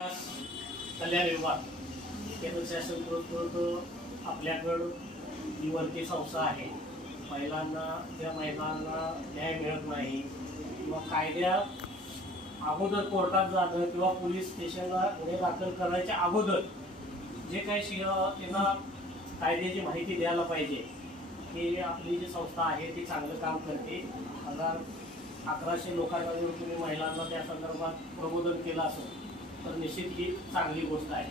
कल्याण विभाग केंद्र शासनाकडून आपल्याकडं ही वरती संस्था आहे। महिलांना ज्या महिलांना न्याय मिळत नाही किंवा कायद्या अगोदर कोर्टात जाणं किंवा पोलीस स्टेशनला गुन्हे दाखल करायच्या अगोदर जे काही त्यांना कायद्याची माहिती द्यायला पाहिजे की आपली जी संस्था आहे ती चांगलं काम करते। 1100 लोकांना जर तुम्ही महिलांना त्या संदर्भात प्रबोधन केलं असेल तर निश्चित ही चांगली गोष्ट आहे।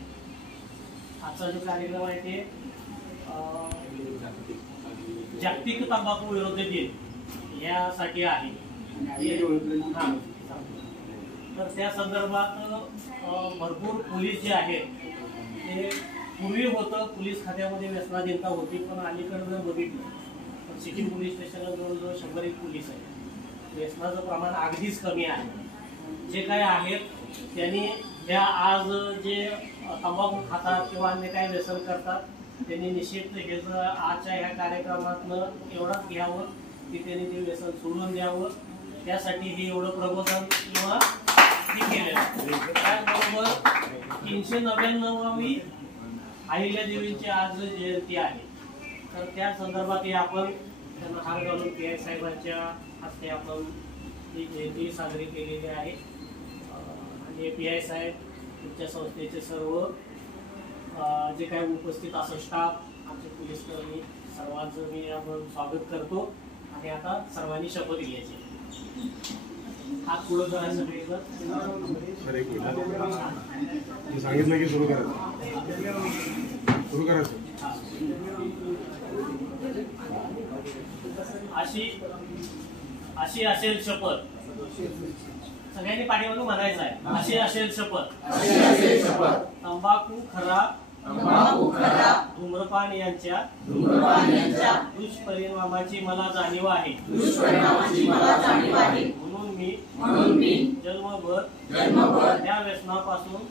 आजचा जो कार्यक्रम आहे ते जागतिक तंबाखू विरोधी दिन यासाठी आहे। तर त्या संदर्भात भरपूर पोलीस जे आहेत ते पूर्वी होतं पोलीस खात्यामध्ये व्यसनाधीनता होती, पण अलीकडे जर बघितलं तर सिटी पोलीस स्टेशनला जवळजवळ 100 पोलीस आहेत। व्यसनाचं प्रमाण अगदीच कमी आहे। जे काय आहेत त्यांनी त्या आज जे तंबाखू खातात किंवा अन्य काही व्यसन करतात त्यांनी निश्चित हे आजच्या ह्या कार्यक्रमातनं एवढंच घ्यावं की त्यांनी ते व्यसन सोडून द्यावं। त्यासाठी हे एवढं प्रबोधन किंवा हे केलेलं आहे। त्याचबरोबर 399वी अहिल्यादेवींची आज जयंती आहे, तर त्या संदर्भात आपण त्यांना हार घालून PI साहेबांच्या हस्ते आपण ही जयंती साजरी केलेली आहे। आणि PI साहेब तुमच्या संस्थेचे सर्व जे काही उपस्थित असं स्टाफ आमचे पोलीस कर्मी सर्वांचं मी आपण स्वागत करतो। आणि आता सर्वांनी शपथ घ्यायची। हात पुढे करा सगळीकडे सांगितलं की सुरू करायचं। अशी असेल शपथ। सगळ्यांनी पाठीमागून म्हणायचं आहे, अशी असेल शपथ। तंबाखू खरा धूम्रपान यांच्या दुष्परिणामाची मला जाणीव आहे। म्हणून मी जन्मभर या व्यसनापासून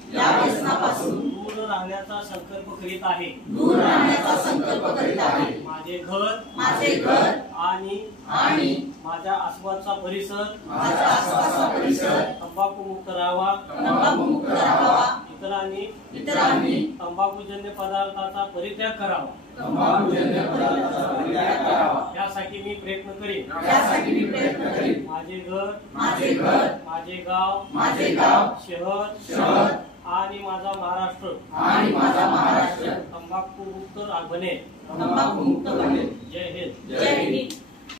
दूर राहण्याचा संकल्प करीत आहे। माझे घर आणि माझ्या आसपासचा परिसर तंबाखू मुक्त राहावा। इतरांनी तंबाखूजन्य पदार्थाचा परित्याग करावा यासाठी मी प्रयत्न करीन। माझे घर माझे गाव शहर आणि माझा महाराष्ट्र तंबाखू मुक्त बनेल। जय हिंद।